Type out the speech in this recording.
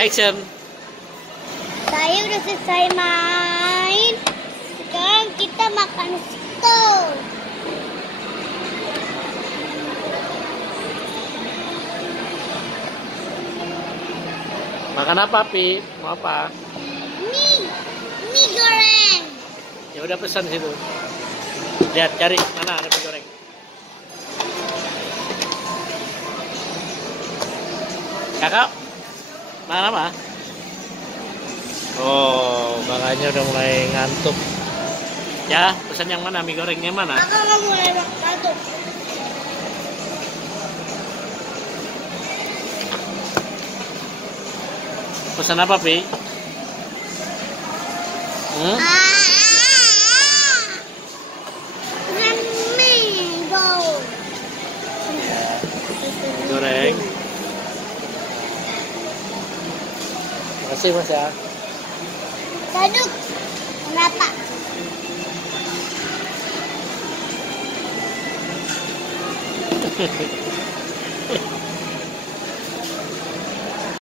action. Saya udah selesai main. Sekarang kita makan soto. Makan apa, Pi? Mau apa? Mie goreng. Ya udah pesan situ. Lihat, cari mana ada mie goreng. Kakak, makan apa? Oh, makanya udah mulai ngantuk. Ya, pesan yang mana? Mie gorengnya mana? Kakak nggak mulai ngantuk. Pesan apa, Pi? Hmm? Mie Goreng. Makasih, Mas ya. Saduk. Kenapa?